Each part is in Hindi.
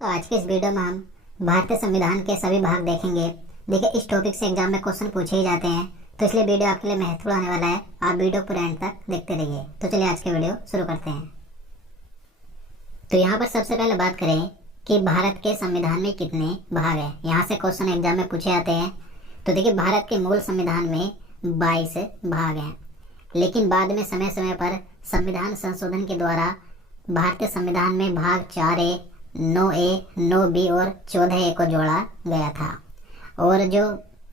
तो आज के इस वीडियो में हम भारतीय संविधान के सभी भाग देखेंगे। देखिए, इस टॉपिक से एग्जाम में क्वेश्चन पूछे ही जाते हैं, तो इसलिए वीडियो आपके लिए महत्वपूर्ण होने वाला है। आप वीडियो पूरे एंड तक देखते रहिए। तो चलिए आज के वीडियो शुरू करते हैं। तो यहाँ पर सबसे पहले बात करें कि भारत के संविधान में कितने भाग हैं। यहाँ से क्वेश्चन एग्जाम में पूछे जाते हैं। तो देखिए, भारत के मूल संविधान में 22 भाग हैं, लेकिन बाद में समय समय पर संविधान संशोधन के द्वारा भारतीय संविधान में भाग 4A, 9A, 9B और 14A को जोड़ा गया था, और जो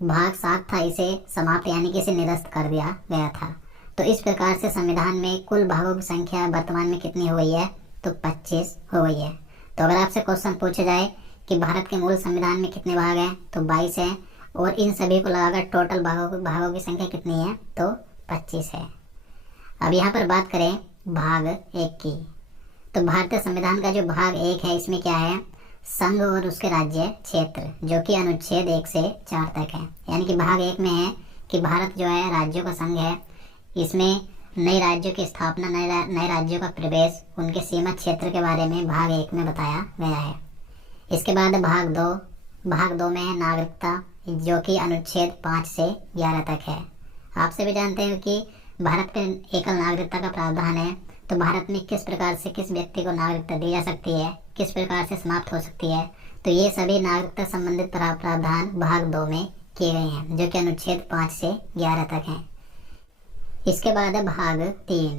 भाग 7 था इसे समाप्त यानी कि इसे निरस्त कर दिया गया था। तो इस प्रकार से संविधान में कुल भागों की संख्या वर्तमान में कितनी हो गई है, तो 25 हो गई है। तो अगर आपसे क्वेश्चन पूछा जाए कि भारत के मूल संविधान में कितने भाग हैं, तो 22 है, और इन सभी को लगाकर टोटल भागों की संख्या कितनी है, तो 25 है। अब यहाँ पर बात करें भाग 1 की। तो भारतीय संविधान का जो भाग 1 है, इसमें क्या है, संघ और उसके राज्य क्षेत्र, जो कि अनुच्छेद 1 से 4 तक है। यानी कि भाग 1 में है कि भारत जो है राज्यों का संघ है। इसमें नए राज्यों की स्थापना, नए राज्यों का प्रवेश, उनके सीमा क्षेत्र के बारे में भाग 1 में बताया गया है। इसके बाद भाग 2 में है नागरिकता, जो कि अनुच्छेद 5 से 11 तक है। आप सभी जानते हैं कि भारत में एकल नागरिकता का प्रावधान है। तो भारत में किस प्रकार से किस व्यक्ति को नागरिकता दी जा सकती है, किस प्रकार से समाप्त हो सकती है, तो ये सभी नागरिकता संबंधित प्रावधान भाग 2 में किए गए हैं, जो कि अनुच्छेद 5 से 11 तक हैं। इसके बाद है भाग 3।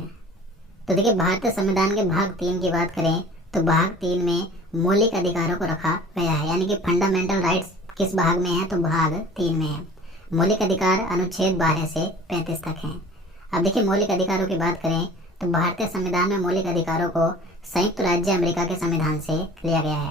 तो देखिए, भारतीय संविधान के भाग 3 की बात करें तो भाग 3 में मौलिक अधिकारों को रखा गया है। यानी कि फंडामेंटल राइट्स किस भाग में है, तो भाग 3 में है। मौलिक अधिकार अनुच्छेद 12 से 35 तक हैं। अब देखिए, मौलिक अधिकारों की बात करें तो भारतीय संविधान में मौलिक अधिकारों को संयुक्त राज्य अमेरिका के संविधान से लिया गया है।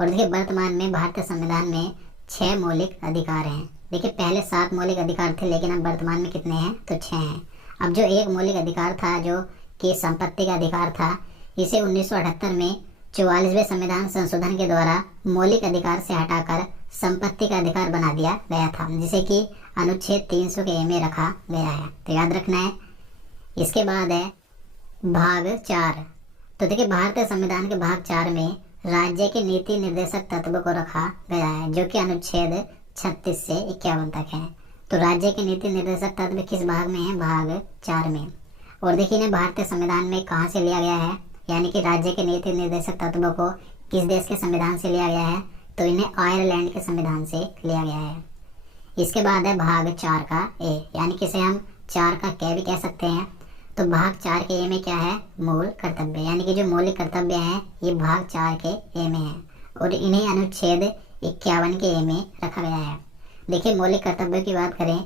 और देखिए, वर्तमान में भारतीय संविधान में 6 मौलिक अधिकार हैं। देखिए, पहले 7 मौलिक अधिकार थे, लेकिन अब वर्तमान में कितने हैं, तो 6 हैं। अब जो एक मौलिक अधिकार था, जो कि संपत्ति का अधिकार था, इसे 1978 में 44वें संविधान संशोधन के द्वारा मौलिक अधिकार से हटाकर संपत्ति का अधिकार बना दिया गया था, जिसे कि अनुच्छेद 300 के ए में रखा गया है। तो याद रखना है। इसके बाद है भाग 4। तो देखिए, भारतीय संविधान के भाग 4 में राज्य के नीति निर्देशक तत्व को रखा गया है, जो कि अनुच्छेद 36 से 51 तक है। तो राज्य के नीति निर्देशक तत्व किस भाग में है, भाग 4 में। और देखिए, इन्हें भारतीय संविधान में कहाँ से लिया गया है, यानी कि राज्य के नीति निर्देशक तत्वों को किस देश के संविधान से लिया गया है, तो इन्हें आयरलैंड के संविधान से लिया गया है। इसके बाद है भाग 4 का ए, यानी कि इसे हम 4 का क भी कह सकते हैं। तो भाग 4 के ए में क्या है, मूल कर्तव्य, यानी कि जो मौलिक कर्तव्य हैं, ये भाग 4 के ए में है, और इन्हें अनुच्छेद 51 के ए में रखा गया है। देखिए, मौलिक कर्तव्यों की बात करें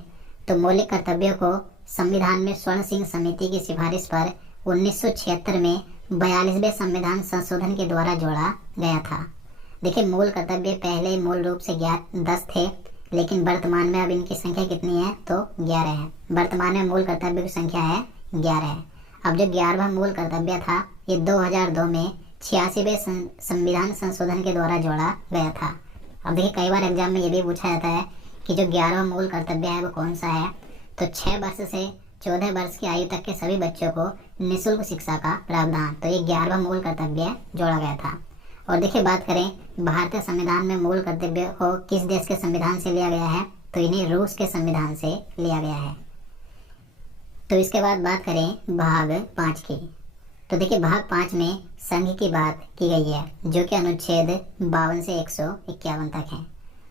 तो मौलिक कर्तव्यों को संविधान में स्वर्ण सिंह समिति की सिफारिश पर 1976 में 42वें संविधान संशोधन के द्वारा जोड़ा गया था। देखिए, मूल कर्तव्य पहले मूल रूप से 10 थे, लेकिन वर्तमान में अब इनकी संख्या कितनी है, तो 11 है। वर्तमान में मूल कर्तव्य की संख्या है 11 है। अब जो 11वां मूल कर्तव्य था, ये 2002 में 86वें संविधान संशोधन के द्वारा जोड़ा गया था। अब देखिए, कई बार एग्जाम में ये भी पूछा जाता है कि जो 11वां मूल कर्तव्य है वो कौन सा है, तो 6 वर्ष से 14 वर्ष की आयु तक के सभी बच्चों को निःशुल्क शिक्षा का प्रावधान, तो ये 11वां मूल कर्तव्य जोड़ा गया था। और देखिए, बात करें भारतीय संविधान में मूल कर्तव्य को किस देश के संविधान से लिया गया है, तो इन्हें रूस के संविधान से लिया गया है। तो इसके बाद बात करें भाग 5 की। तो देखिए, भाग 5 में संघ की बात की गई है, जो कि अनुच्छेद 52 से 151 तक है।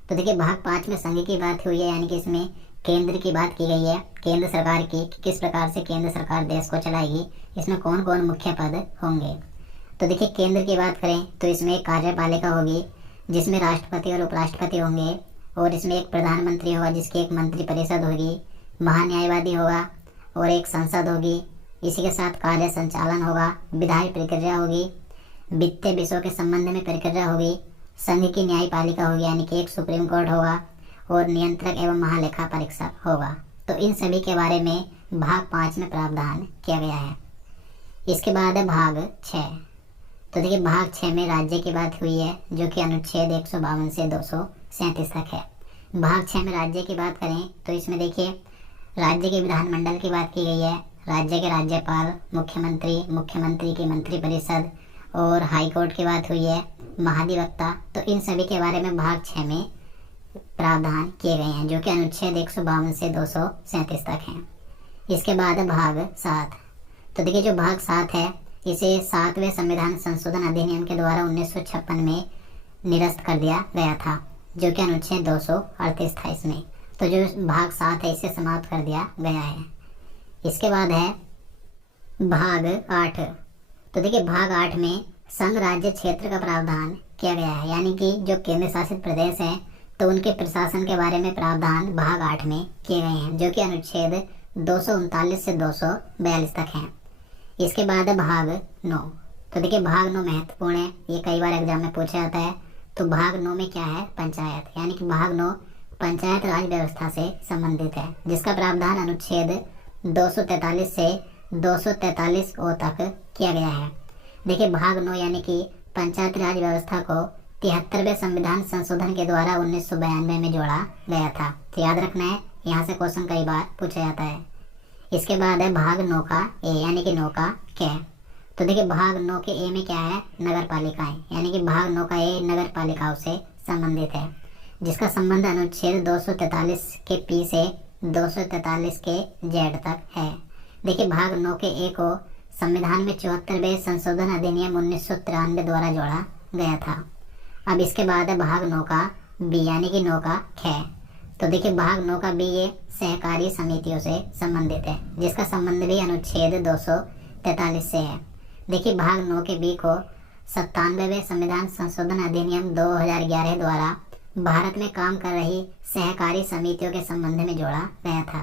तो देखिए, भाग 5 में संघ की बात हुई है, यानी कि इसमें केंद्र की बात की गई है, केंद्र सरकार की, कि किस प्रकार से केंद्र सरकार देश को चलाएगी, इसमें कौन कौन मुख्य पद होंगे। तो देखिए, केंद्र की बात करें तो इसमें एक कार्यपालिका होगी, जिसमें राष्ट्रपति और उपराष्ट्रपति होंगे, और इसमें एक प्रधानमंत्री होगा, जिसकी एक मंत्रिपरिषद होगी, महान्यायवादी होगा, और एक संसद होगी। इसी के साथ कार्य संचालन होगा, विधायी प्रक्रिया होगी, वित्तीय विषयों के संबंध में प्रक्रिया होगी, संघ की न्यायपालिका होगी, यानी कि एक सुप्रीम कोर्ट होगा, और नियंत्रक एवं महालेखा परीक्षक होगा। तो इन सभी के बारे में भाग 5 में प्रावधान किया गया है। इसके बाद है भाग 6। तो देखिए, भाग 6 में राज्य की बात हुई है, जो कि अनुच्छेद 152 से 237 तक है। भाग 6 में राज्य की बात करें तो इसमें देखिए, राज्य के विधानमंडल की बात की गई है, राज्य के राज्यपाल, मुख्यमंत्री, मुख्यमंत्री की मंत्रिपरिषद, और हाई कोर्ट की बात हुई है, महाधिवक्ता, तो इन सभी के बारे में भाग 6 में प्रावधान किए गए हैं, जो कि अनुच्छेद 152 से 237 तक हैं। इसके बाद है भाग 7। तो देखिए जो भाग 7 है, इसे 7वें संविधान संशोधन अधिनियम के द्वारा 1956 में निरस्त कर दिया गया था, जो कि अनुच्छेद 238 था इसमें। तो जो भाग 7 है इसे समाप्त कर दिया गया है। इसके बाद है भाग 8। तो देखिए भाग 8 में संघ राज्य क्षेत्र का प्रावधान किया गया है, यानी कि जो केंद्र शासित प्रदेश हैं तो उनके प्रशासन के बारे में प्रावधान भाग 8 में किए गए हैं, जो कि अनुच्छेद 239 से 242 तक हैं। इसके बाद है भाग 9। तो देखिए भाग 9 महत्वपूर्ण है, ये कई बार एग्जाम में पूछा जाता है। तो भाग 9 में क्या है, पंचायत, यानी कि भाग 9 पंचायत राज व्यवस्था से संबंधित है, जिसका प्रावधान अनुच्छेद 243 से 243 ओ तक किया गया है। देखिए भाग 9 यानी कि पंचायत राज व्यवस्था को 73वें संविधान संशोधन के द्वारा 1992 में जोड़ा गया था। तो याद रखना है, यहाँ से क्वेश्चन कई बार पूछा जाता है। इसके बाद है भाग 9 का ए, यानी कि 9 का कै। तो देखिए भाग 9 के ए में क्या है, नगर पालिकाएं, यानी कि भाग 9 का ए नगर पालिकाओं से संबंधित है, जिसका संबंध अनुच्छेद 243 के पी से 243 के जेड तक है। देखिए भाग 9 के ए को संविधान में 74वें संशोधन अधिनियम 1993 द्वारा जोड़ा गया था। अब इसके बाद है भाग 9 का बी, यानी कि 9 का ख। तो देखिए भाग 9 का बी ये सहकारी समितियों से संबंधित है, जिसका संबंध भी अनुच्छेद 243 से है। देखिए भाग 9 के बी को 97वें संविधान संशोधन अधिनियम 2011 द्वारा भारत में काम कर रही सहकारी समितियों के संबंध में जोड़ा गया था।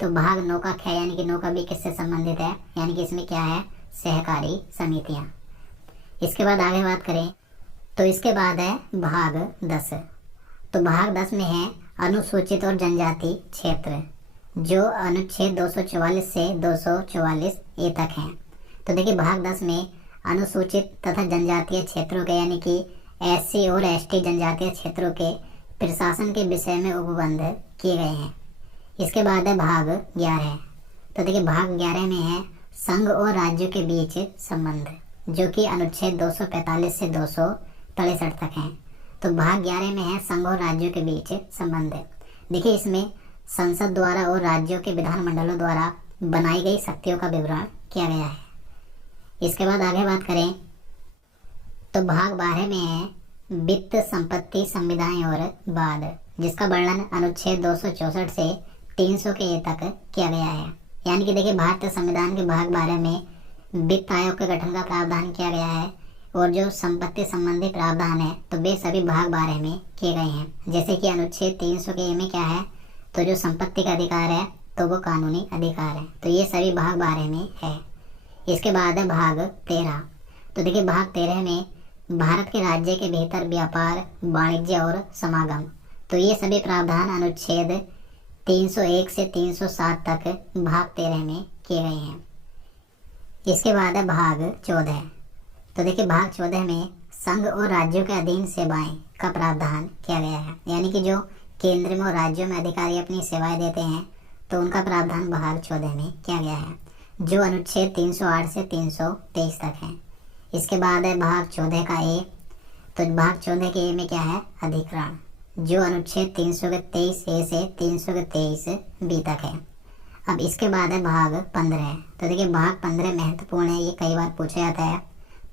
तो भाग 9 का ख यानी कि 9 का बी किससे संबंधित है, यानी कि इसमें क्या है, सहकारी समितियां। इसके बाद आगे बात करें तो इसके बाद है भाग 10। तो भाग 10 में है अनुसूचित और जनजाति क्षेत्र, जो अनुच्छेद 244 से 244 ए तक हैं। तो देखिए भाग 10 में अनुसूचित तथा जनजातीय क्षेत्रों के, यानी कि एससी और एसटी जनजातीय क्षेत्रों के प्रशासन के विषय में उपबंध किए गए हैं। इसके बाद है भाग 11। तो देखिए भाग 11 में है संघ और राज्यों के बीच संबंध, जो कि अनुच्छेद 245 से 263 तक हैं। तो भाग 11 में है संघ और राज्यों के बीच संबंध। देखिए इसमें संसद द्वारा और राज्यों के विधानमंडलों द्वारा बनाई गई शक्तियों का विवरण किया गया है। इसके बाद आगे बात करें तो भाग 12 में है वित्त, संपत्ति, संविधाएं और बाद, जिसका वर्णन अनुच्छेद 264 से 300 के ए तक किया गया है। यानी कि देखिए भारतीय संविधान के भाग 12 में वित्त आयोग के गठन का प्रावधान किया गया है, और जो संपत्ति संबंधी प्रावधान है तो वे सभी भाग 12 में किए गए हैं। जैसे कि अनुच्छेद 300 के ए में क्या है, तो जो संपत्ति का अधिकार है तो वो कानूनी अधिकार है, तो ये सभी भाग 12 में है। इसके बाद है भाग 13। तो देखिए भाग 13 में भारत के राज्य के भीतर व्यापार, वाणिज्य और समागम, तो ये सभी प्रावधान अनुच्छेद 301 से 307 तक भाग 13 में किए गए हैं। इसके बाद है भाग 14। तो देखिए भाग 14 में संघ और राज्यों के अधीन सेवाएं का प्रावधान किया गया है, यानी कि जो केंद्र में और राज्यों में अधिकारी अपनी सेवाएं देते हैं तो उनका प्रावधान भाग 14 में किया गया है, जो अनुच्छेद 308 से 323 तक है। इसके बाद है भाग 14 का ए। तो भाग 14 के ए में क्या है, अधिकरण, जो अनुच्छेद 323 ए से 323 बी तक है। अब इसके बाद है भाग 15। तो देखिए भाग 15 महत्वपूर्ण है, ये कई बार पूछा जाता है।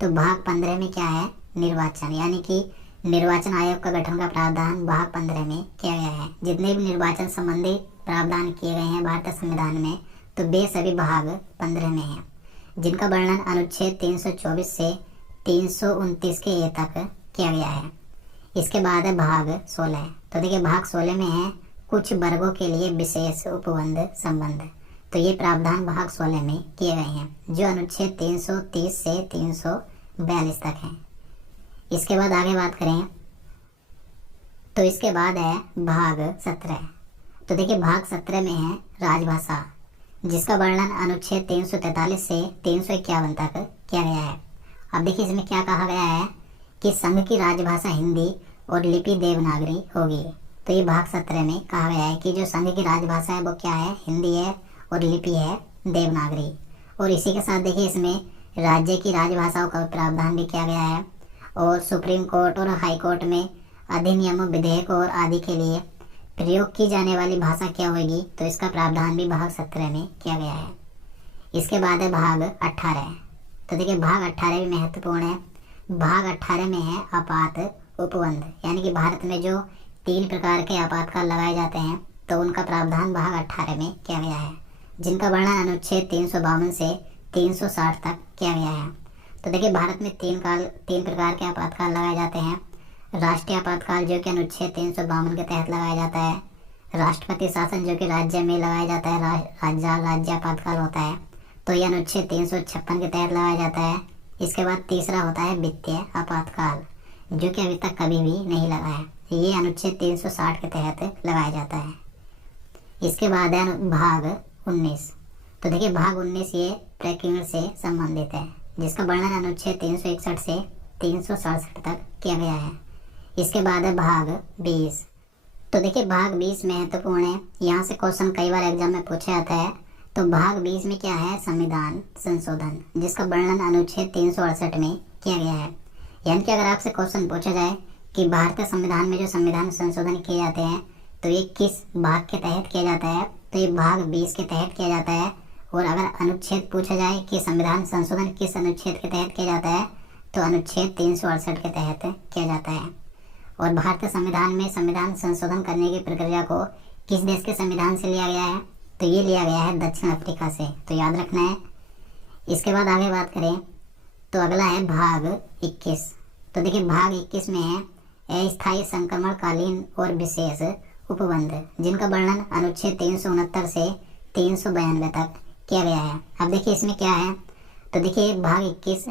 तो भाग 15 में क्या है, निर्वाचन, यानी कि निर्वाचन आयोग का गठन का प्रावधान भाग 15 में किया गया है। जितने भी निर्वाचन संबंधी प्रावधान किए गए हैं भारतीय संविधान में तो वे सभी भाग 15 में हैं, जिनका वर्णन अनुच्छेद 324 से 329 के ए तक किया गया है। इसके बाद है भाग 16। तो देखिए भाग 16 में है कुछ वर्गों के लिए विशेष उपबंध संबंध, तो ये प्रावधान भाग 16 में किए गए हैं, जो अनुच्छेद 330 से 342 तक हैं। इसके बाद आगे बात करें तो इसके बाद है भाग 17। तो देखिए भाग 17 में है राजभाषा, जिसका वर्णन अनुच्छेद 343 से 351 तक किया गया है। अब देखिए इसमें क्या कहा गया है कि संघ की राजभाषा हिंदी और लिपि देवनागरी होगी। तो ये भाग 17 में कहा गया है कि जो संघ की राजभाषा है वो क्या है, हिंदी है, और लिपि है देवनागरी। और इसी के साथ देखिए इसमें राज्य की राजभाषाओं का प्रावधान भी किया गया है। और सुप्रीम कोर्ट और हाई कोर्ट में अधिनियमों, विधेयकों और आदि के लिए प्रयोग की जाने वाली भाषा क्या होगी, तो इसका प्रावधान भी भाग 17 में किया गया है। इसके बाद है भाग 18। तो देखिए भाग 18 भी महत्वपूर्ण है। भाग 18 में है आपात उपबंध, यानी कि भारत में जो 3 प्रकार के आपातकाल लगाए जाते हैं तो उनका प्रावधान भाग 18 में किया गया है, जिनका वर्णन अनुच्छेद 352 से 360 तक किया गया है। तो देखिए भारत में 3 प्रकार के आपातकाल लगाए जाते हैं। राष्ट्रीय आपातकाल जो कि अनुच्छेद 352 के तहत लगाया जाता है। राष्ट्रपति शासन जो कि राज्य में लगाया जाता है, राज्य आपातकाल होता है, तो यह अनुच्छेद 356 के तहत लगाया जाता है। इसके बाद तीसरा होता है वित्तीय आपातकाल, जो कि अभी तक कभी भी नहीं लगा है, ये अनुच्छेद 360 के तहत लगाया जाता है। इसके बाद है भाग 19। तो देखिए भाग 19 ये प्रक्रिया से संबंधित है, जिसका वर्णन अनुच्छेद 361 से 367 तक किया गया है। इसके बाद है भाग 20। तो देखिए भाग 20 महत्वपूर्ण है, यहाँ से क्वेश्चन कई बार एग्जाम में पूछा जाता है। तो भाग 20 में क्या है, संविधान संशोधन, जिसका वर्णन अनुच्छेद 368 में किया गया है। यानी कि अगर आपसे क्वेश्चन पूछा जाए कि भारतीय संविधान में जो संविधान संशोधन किए जाते हैं तो ये किस भाग के तहत किया जाता है, तो ये भाग 20 के तहत किया जाता है। और अगर अनुच्छेद पूछा जाए कि संविधान संशोधन किस अनुच्छेद के तहत किया जाता है, तो अनुच्छेद 368 के तहत किया जाता है। और भारतीय संविधान में संविधान संशोधन करने की प्रक्रिया को किस देश के संविधान से लिया गया है, तो ये लिया गया है दक्षिण अफ्रीका से, तो याद रखना है। इसके बाद आगे बात करें तो अगला है भाग 21। तो देखिए भाग 21 में है अस्थायी संक्रमणकालीन और विशेष उपबंध, जिनका वर्णन अनुच्छेद 369 से 392 तक किया गया है। अब देखिए इसमें क्या है, तो देखिए भाग 21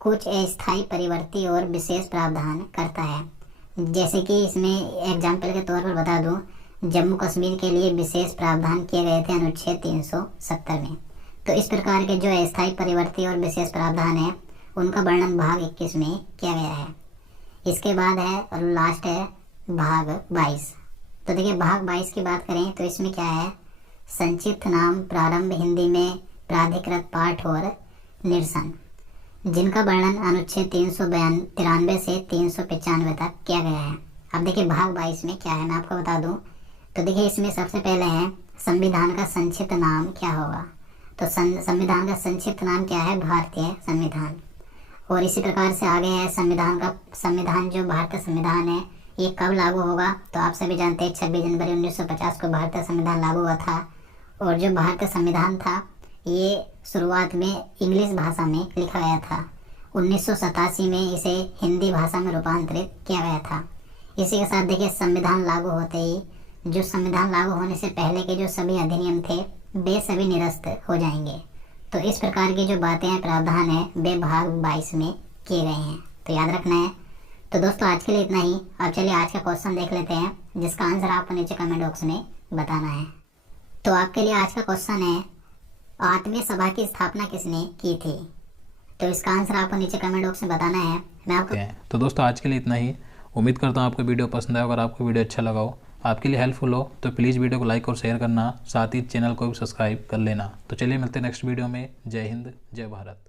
कुछ अस्थायी परिवर्ती और विशेष प्रावधान करता है। जैसे कि इसमें एग्जाम्पल के तौर पर बता दूं, जम्मू कश्मीर के लिए विशेष प्रावधान किए गए थे अनुच्छेद 370 में। तो इस प्रकार के जो अस्थायी परिवर्ती और विशेष प्रावधान है उनका वर्णन भाग 21 में किया गया है। इसके बाद है और लास्ट है भाग 22। तो देखिए भाग 22 की बात करें तो इसमें क्या है, संक्षिप्त नाम, प्रारंभ, हिंदी में प्राधिकृत पाठ और निरसन, जिनका वर्णन अनुच्छेद 393 से 395 तक किया गया है। अब देखिए भाग 22 में क्या है, मैं आपको बता दूं। तो देखिए इसमें सबसे पहले है संविधान का संक्षिप्त नाम क्या होगा, तो संविधान का संक्षिप्त नाम क्या है, भारतीय संविधान। और इसी प्रकार से आगे है संविधान जो भारतीय संविधान है ये कब लागू होगा, तो आप सभी जानते हैं 26 जनवरी 1950 को भारतीय संविधान लागू हुआ था। और जो भारतीय संविधान था ये शुरुआत में इंग्लिश भाषा में लिखा गया था। 1987 में इसे हिंदी भाषा में रूपांतरित किया गया था। इसी के साथ देखिए संविधान लागू होते ही जो संविधान लागू होने से पहले के जो सभी अधिनियम थे वे सभी निरस्त हो जाएंगे। तो इस प्रकार की जो बातें हैं, प्रावधान है, वे भाग 22 में किए गए हैं, तो याद रखना है। तो दोस्तों आज के लिए इतना ही। अब चलिए आज का क्वेश्चन देख लेते हैं, जिसका आंसर आपको नीचे कमेंट बॉक्स में बताना है। तो आपके लिए आज का क्वेश्चन है, आत्मीय सभा की स्थापना किसने की थी, तो इसका आंसर आपको नीचे कमेंट बॉक्स में बताना है। मैं आपको तो दोस्तों आज के लिए इतना ही। उम्मीद करता हूँ आपको वीडियो पसंद आया। अगर आपको वीडियो अच्छा लगा हो, आपके लिए हेल्पफुल हो, तो प्लीज़ वीडियो को लाइक और शेयर करना, साथ ही चैनल को भी सब्सक्राइब कर लेना। तो चलिए मिलते हैं नेक्स्ट वीडियो में। जय हिंद, जय भारत।